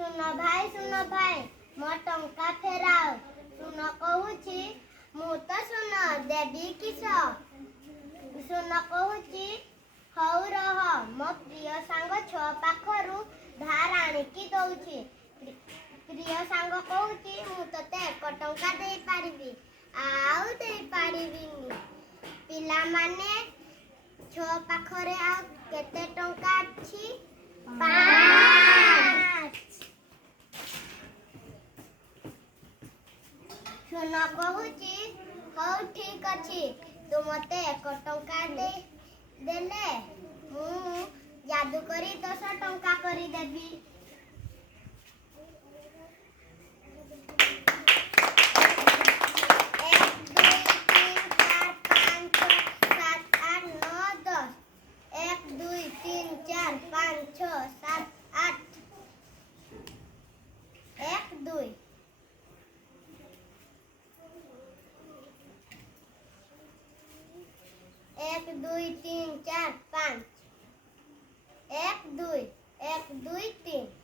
ଶୁନ ଭାଇ ମୋ ଟଙ୍କା ଫେରାଅ। ଶୁନ କହୁଛି ମୁଁ ତ ଶୁନ ଦେବି କିସ। ଶୁନ କହୁଛି ହଉ ରହ ମୋ ପ୍ରିୟ ସାଙ୍ଗ ଛଅ ପାଖରୁ ଧାର ଆଣିକି ଦଉଛି। ପ୍ରିୟ ସାଙ୍ଗ କହୁଛି ମୁଁ ତତେ 1 ଟଙ୍କା ଦେଇପାରିବି ଆଉ ଦେଇପାରିବିନି। ପିଲାମାନେ ଛଅ ପାଖରେ ଆଉ କେତେ ଟଙ୍କା ଅଛି? 5। ଶୁନ କହୁଛି ହଉ ଠିକ ଅଛି ତୁ ମତେ 1 ଟଙ୍କା ଦେଲେ ମୁଁ ଯାଦୁ କରି 10 ଟଙ୍କା କରିଦେବି। एक दुई तीन चार पाँच 1 2 1 2 3